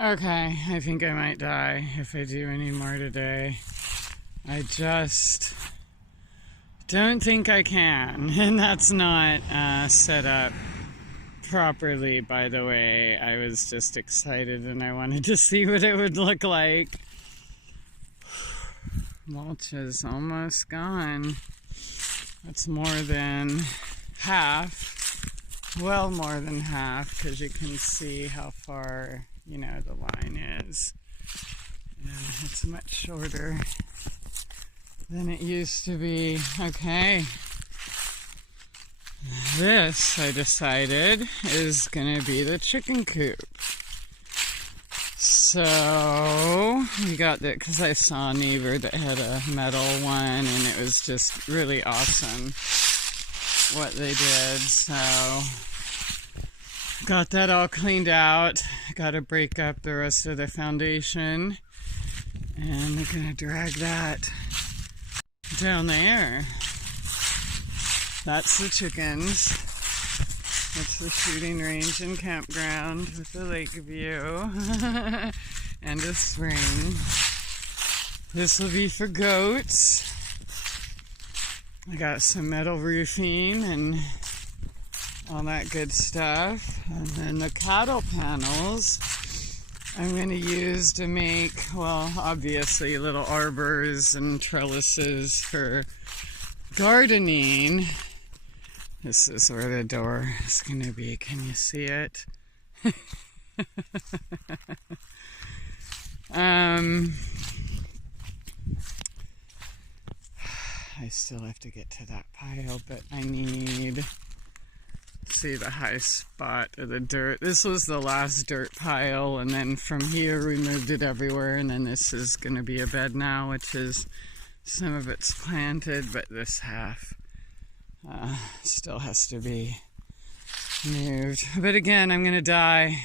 Okay, I think I might die if I do any more today. I just don't think I can, and that's not set up properly, by the way. I was just excited and I wanted to see what it would look like. Mulch is almost gone. That's more than half. Well, more than half, because you can see how far, the line is. And it's much shorter than it used to be. Okay. This, I decided, is going to be the chicken coop. So, we got that because I saw a neighbor that had a metal one, and it was just really awesome what they did. So, got that all cleaned out. Got to break up the rest of the foundation, and they're going to drag that down there. That's the chickens. That's the shooting range and campground with the lake view and a spring. This will be for goats. I got some metal roofing and all that good stuff. And then the cattle panels I'm going to use to make, well, obviously little arbors and trellises for gardening. This is where the door is going to be. Can you see it? I still have to get to that pile, but I need, see the high spot of the dirt. This was the last dirt pile, and then from here we moved it everywhere, and then this is going to be a bed now, which is, some of it's planted, but this half still has to be moved. But again, I'm going to die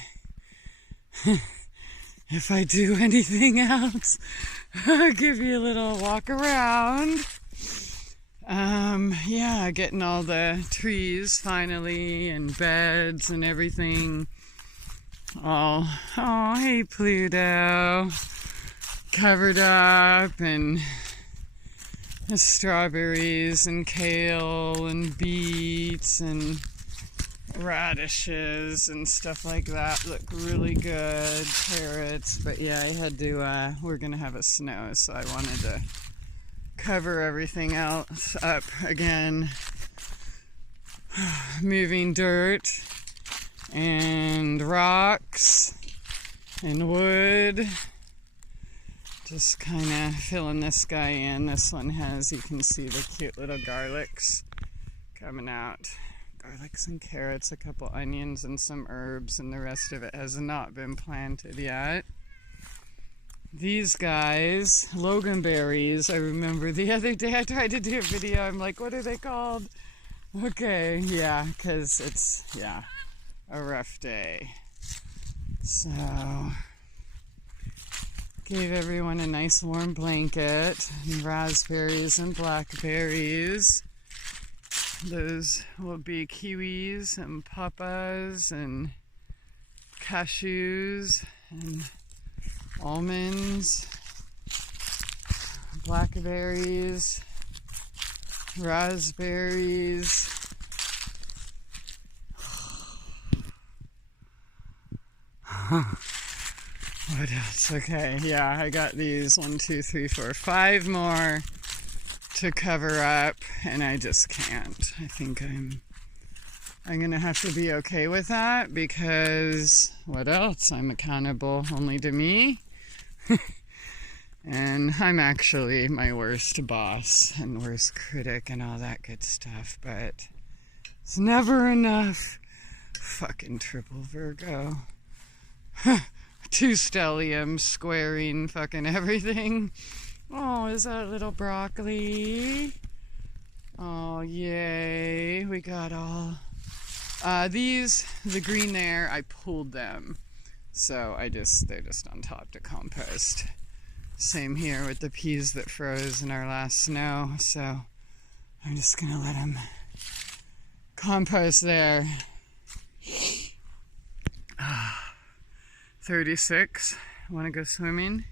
if I do anything else. I'll give you a little walk around. Yeah, getting all the trees finally and beds and everything all, oh, hey Pluto, covered up, and the strawberries and kale and beets and radishes and stuff like that look really good. Carrots, but yeah, I had to, we're gonna have a snow, so I wanted to cover everything else up again. Moving dirt and rocks and wood. Just kind of filling this guy in. This one has, you can see the cute little garlics coming out. Garlics and carrots, a couple onions and some herbs, and the rest of it has not been planted yet. These guys, loganberries, I remember the other day I tried to do a video. I'm like, what are they called? Okay, yeah, because it's, yeah, a rough day. So, gave everyone a nice warm blanket, and raspberries and blackberries. Those will be kiwis and papas and cashews and almonds, blackberries, raspberries. What else? Okay, yeah, I got these 1, 2, 3, 4, 5 more to cover up, and I just can't. I think I'm gonna have to be okay with that, because what else? I'm accountable only to me. And I'm actually my worst boss and worst critic and all that good stuff, but it's never enough. Fucking triple Virgo. 2 stelliums squaring fucking everything. Oh, is that little broccoli? Oh, yay. We got all... these, the green there, I pulled them. So they're just on top to compost. Same here with the peas that froze in our last snow. So I'm just gonna let them compost there. 36. Want to go swimming?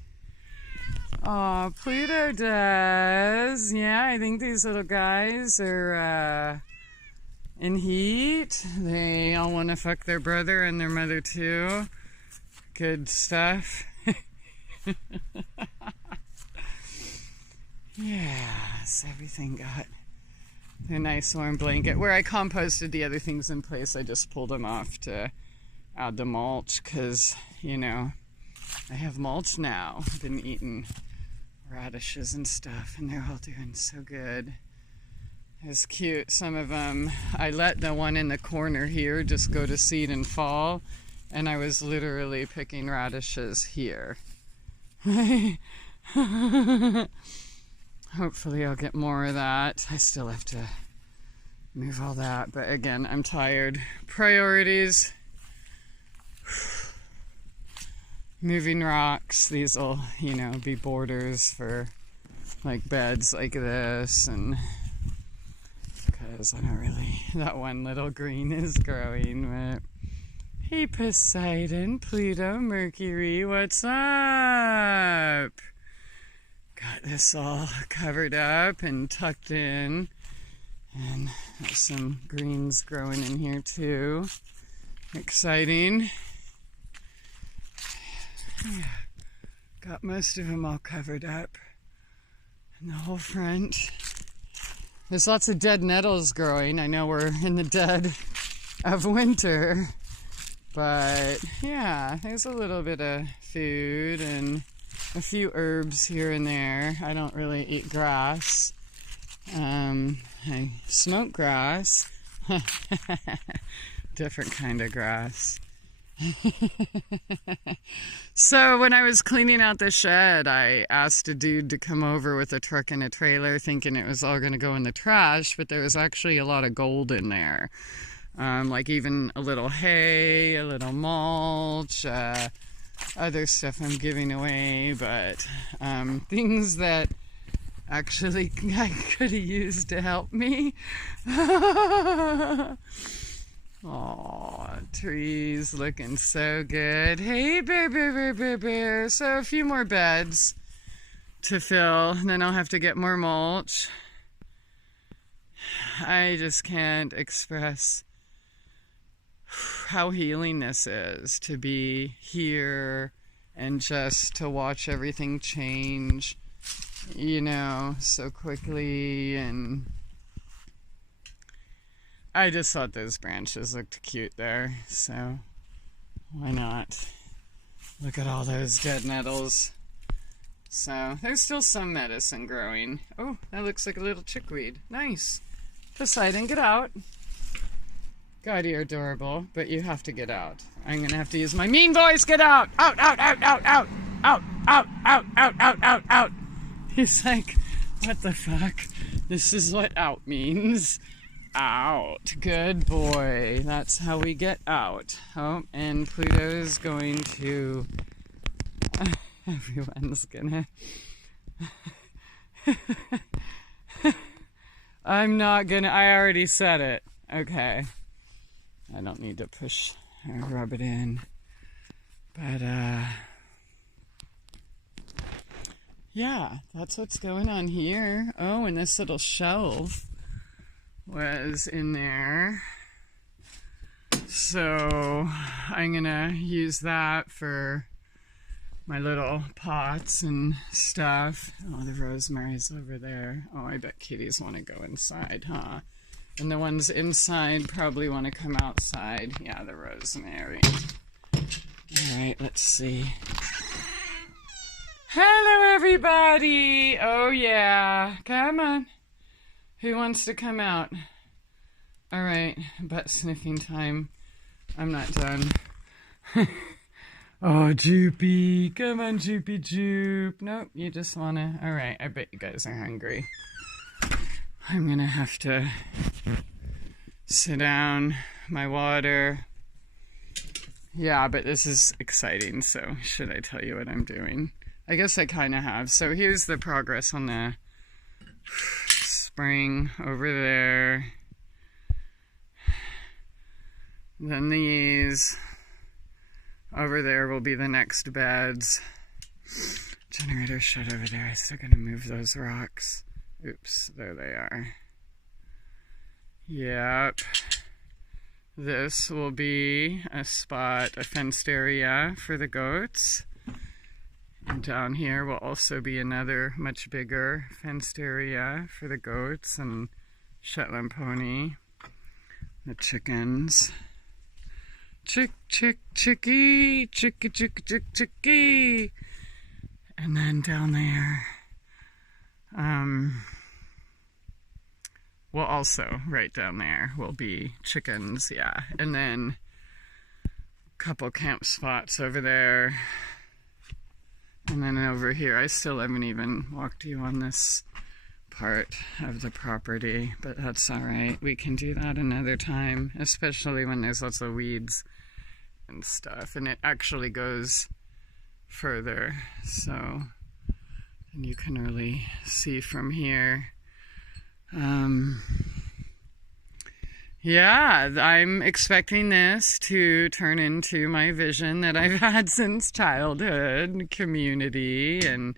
Oh, Pluto does. Yeah, I think these little guys are in heat. They all want to fuck their brother and their mother too. Good stuff. Yes, everything got a nice warm blanket. Where I composted the other things in place, I just pulled them off to add the mulch because, you know, I have mulch now. I've been eating radishes and stuff, and they're all doing so good. It's cute. Some of them, I let the one in the corner here just go to seed and fall, and I was literally picking radishes here. Hopefully I'll get more of that. I still have to move all that, but again, I'm tired. Priorities. Moving rocks. These will, you know, be borders for like beds like this, and because I don't really, that one little green is growing, but hey Poseidon, Pluto, Mercury, what's up? Got this all covered up and tucked in, and there's some greens growing in here too. Exciting. Yeah, got most of them all covered up in the whole front. There's lots of dead nettles growing. I know we're in the dead of winter, but yeah, there's a little bit of food and a few herbs here and there. I don't really eat grass. I smoke grass. Different kind of grass. So when I was cleaning out the shed, I asked a dude to come over with a truck and a trailer, thinking it was all going to go in the trash, but there was actually a lot of gold in there. Like even a little hay, a little mulch, other stuff I'm giving away, but things that actually I could have used to help me. Aw, trees looking so good. Hey, bear, bear, bear, bear, bear. So a few more beds to fill, and then I'll have to get more mulch. I just can't express how healing this is, to be here and just to watch everything change, you know, so quickly. And I just thought those branches looked cute there, so why not? Look at all those dead nettles. So there's still some medicine growing. Oh, that looks like a little chickweed. Nice. Poseidon, get out. God, you're adorable, but you have to get out. I'm gonna have to use my mean voice. Get out! Out, out, out, out, out! Out, out, out, out, out, out, out! He's like, what the fuck? This is what out means. Out. Good boy. That's how we get out. Oh, and Pluto's going to... everyone's gonna... I'm not gonna... I already said it. Okay. I don't need to push or rub it in. But, yeah, that's what's going on here. Oh, and this little shelf was in there, so I'm gonna use that for my little pots and stuff. Oh, the rosemary's over there. Oh, I bet kitties want to go inside, huh? And the ones inside probably want to come outside. Yeah, the rosemary. Alright, let's see. Hello, everybody! Oh, yeah. Come on. Who wants to come out? Alright, butt sniffing time. I'm not done. Oh, Joopy. Come on, Joopy Joop. Nope, you just wanna... Alright, I bet you guys are hungry. I'm gonna have to sit down, my water. Yeah, but this is exciting, so should I tell you what I'm doing? I guess I kind of have. So here's the progress on the spring over there. Then these Over there will be the next beds. Generator shed over there. I still gotta move those rocks. Oops, there they are. Yep. This will be a spot, a fenced area for the goats. And down here will also be another much bigger fenced area for the goats and Shetland pony, the chickens. Chick, chick, chickie, chickie, chick, chick, chickie. And then down there, well, also right down there will be chickens, yeah. And then a couple camp spots over there. And then over here, I still haven't even walked you on this part of the property, but that's all right. We can do that another time, especially when there's lots of weeds and stuff. And it actually goes further, so and you can really see from here. Yeah, I'm expecting this to turn into my vision that I've had since childhood, community and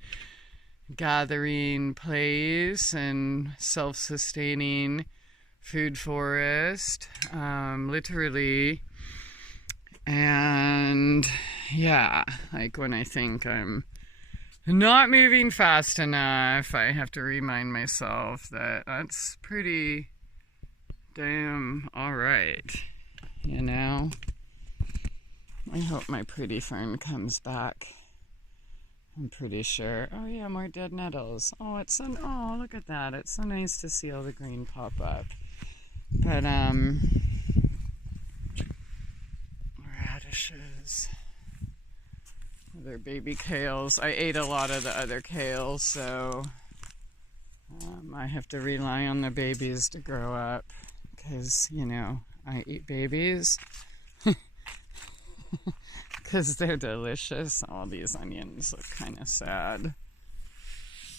gathering place and self-sustaining food forest, literally. And yeah, like when I think I'm not moving fast enough, I have to remind myself that that's pretty damn alright, you know? I hope my pretty fern comes back. I'm pretty sure. Oh yeah, more dead nettles. Oh, it's so, oh, look at that. It's so nice to see all the green pop up. But, radishes. Other baby kales. I ate a lot of the other kales, so I have to rely on the babies to grow up. Because, you know, I eat babies. Because they're delicious. All these onions look kind of sad.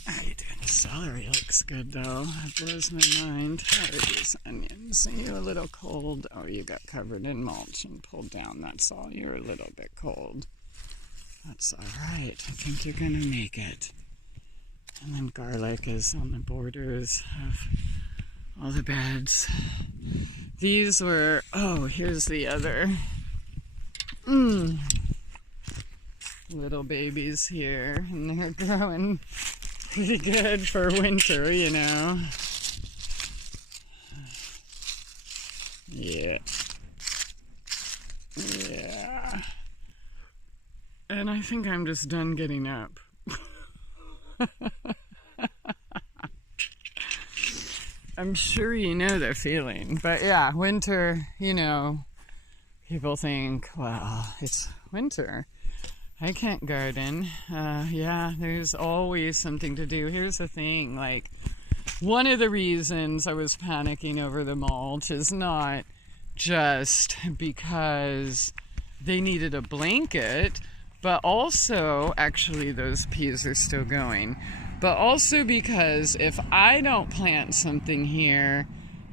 How are you doing? The celery looks good, though. It blows my mind. How are these onions? Are you a little cold? Oh, you got covered in mulch and pulled down. That's all. You're a little bit cold. That's all right. I think you're going to make it. And then garlic is on the borders of all the beds. These were, oh, here's the other little babies here, and they're growing pretty good for winter, you know. Yeah. Yeah. And I think I'm just done getting up. I'm sure you know the feeling, but yeah, winter, you know, people think, well, it's winter. I can't garden. Yeah, there's always something to do. Here's the thing, like, one of the reasons I was panicking over the mulch is not just because they needed a blanket, but also, actually, those peas are still going. But also because if I don't plant something here,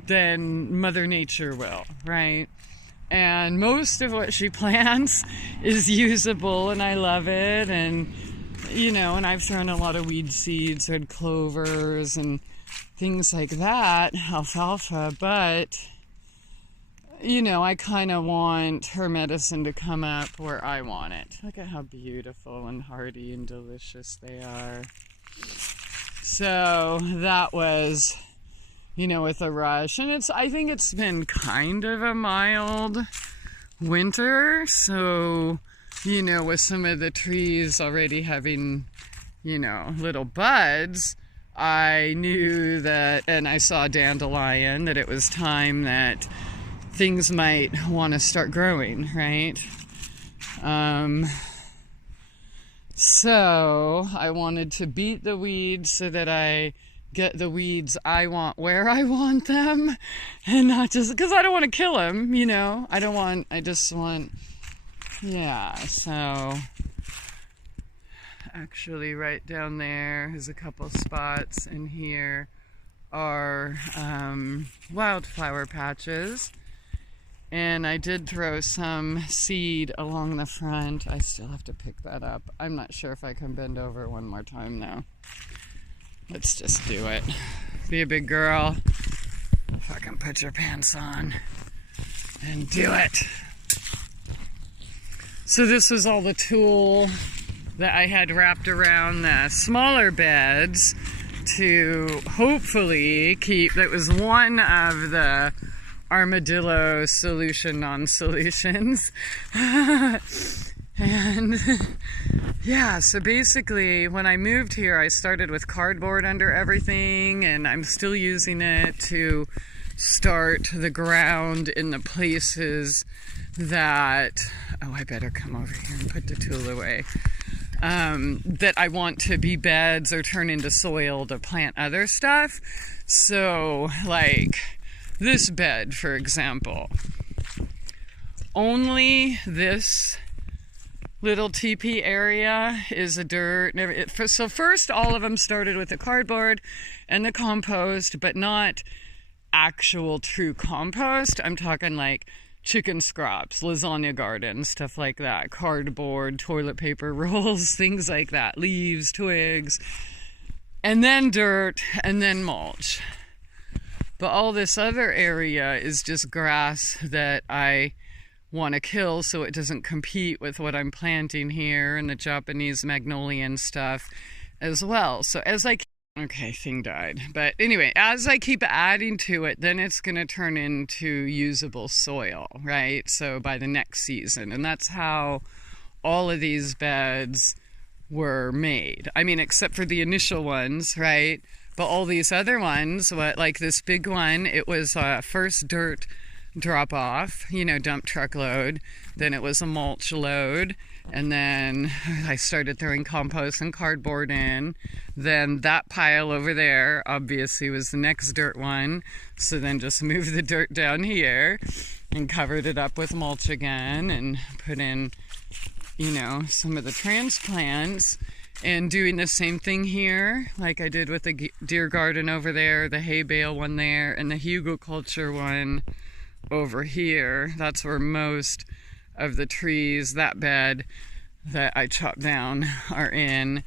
then Mother Nature will, right? And most of what she plants is usable, and I love it. And, you know, and I've thrown a lot of weed seeds, red clovers, and things like that, alfalfa. But, you know, I kind of want her medicine to come up where I want it. Look at how beautiful and hearty and delicious they are. So that was, you know, with a rush. And I think it's been kind of a mild winter. So, you know, with some of the trees already having, you know, little buds, I knew that, and I saw dandelion, that it was time that things might want to start growing, right? So I wanted to beat the weeds so that I get the weeds I want where I want them, and not just because I don't want to kill them, you know. I just want, yeah. So actually, right down there is a couple spots, and here are wildflower patches. And I did throw some seed along the front. I still have to pick that up. I'm not sure if I can bend over one more time now. Let's just do it. Be a big girl. Fucking put your pants on and do it. So this was all the tulle that I had wrapped around the smaller beds to hopefully keep. That was one of the armadillo solution non-solutions. And yeah, so basically when I moved here, I started with cardboard under everything, and I'm still using it to start the ground in the places that, oh, I better come over here and put the tool away, that I want to be beds or turn into soil to plant other stuff. So like this bed, for example, only this little teepee area is a dirt. So first all of them started with the cardboard and the compost, but not actual true compost. I'm talking like chicken scraps, lasagna garden, stuff like that, cardboard, toilet paper rolls, things like that, leaves, twigs, and then dirt, and then mulch. But all this other area is just grass that I want to kill so it doesn't compete with what I'm planting here and the Japanese magnolia stuff as well. So as I okay, thing died. But anyway, as I keep adding to it, then it's going to turn into usable soil, right? So by the next season. And that's how all of these beds were made. I mean, except for the initial ones, right? But all these other ones, like this big one, it was first dirt drop off, dump truck load. Then it was a mulch load. And then I started throwing compost and cardboard in. Then that pile over there obviously was the next dirt one. So then just moved the dirt down here and covered it up with mulch again and put in, some of the transplants. And doing the same thing here, like I did with the deer garden over there, the hay bale one there, and the hugelkultur one over here. That's where most of the trees, that bed that I chopped down, are in.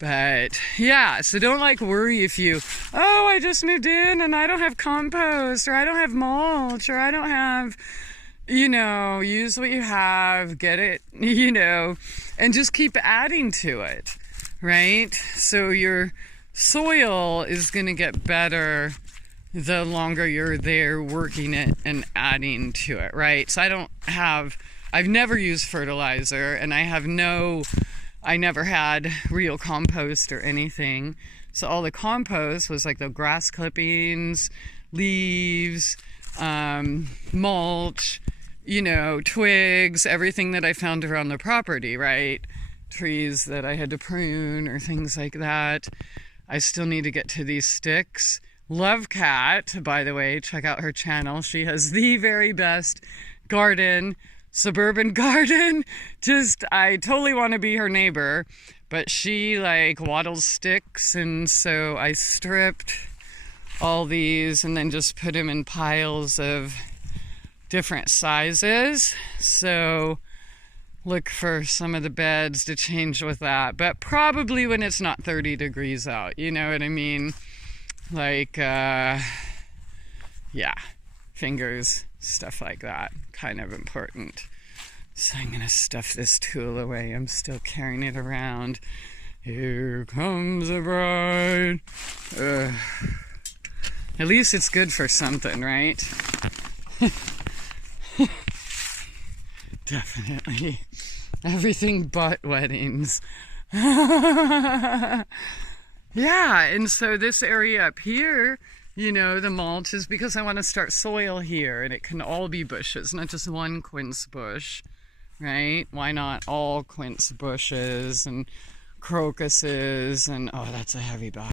But yeah, so don't worry if you, oh, I just moved in and I don't have compost, or I don't have mulch, or I don't have, use what you have, get it, and just keep adding to it, right? So your soil is going to get better the longer you're there working it and adding to it, right? So I've never used fertilizer, and I never had real compost or anything. So all the compost was like the grass clippings, leaves, mulch, twigs, everything that I found around the property, right? Trees that I had to prune or things like that. I still need to get to these sticks. Love Cat, by the way, check out her channel. She has the very best garden, suburban garden. I totally want to be her neighbor, but she waddles sticks, and so I stripped all these and then just put them in piles of different sizes. So look for some of the beds to change with that, but probably when it's not 30 degrees out, you know what I mean? Yeah, fingers, stuff like that, kind of important. So I'm gonna stuff this tool away. I'm still carrying it around. Here comes a bride. At least it's good for something, right? Definitely. Everything but weddings. Yeah, and so this area up here, the mulch is because I want to start soil here, and it can all be bushes, not just one quince bush, right? Why not all quince bushes and crocuses and, oh, that's a heavy box.